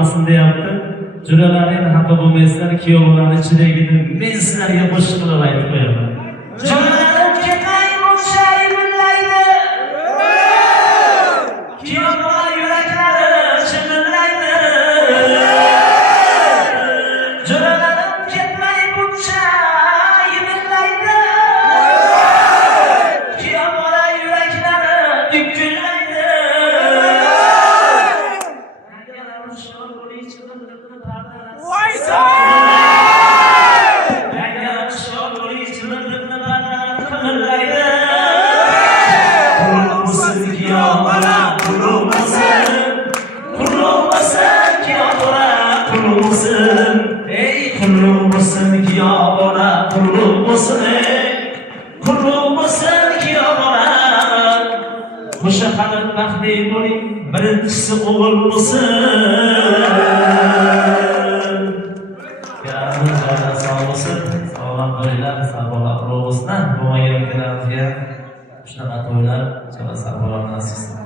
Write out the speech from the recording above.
bo'lmasin deyapti. Juralaring xafa bo'lmaysizlar, kuyovlarning ichidagini men sizlarga qo'shiq qilib aytib qo'yaman. Juralarim ketmay buncha yig'laydi. Kuyovlar yuraklari chimillaydi. Juralarim ketmay buncha yig'laydi. Kuyovlar yuraklari dukkullaydi. O'sha qadar baxtli bo'ling, birinchisi o'g'il bo'lsin. Yarın joylar sog' bo'lsin, sog'lom to'ylar, sarbolar bo'lsin. Bo'lmagan kunlarimizga shunaqa to'ylar, sarbolar nasib etsin.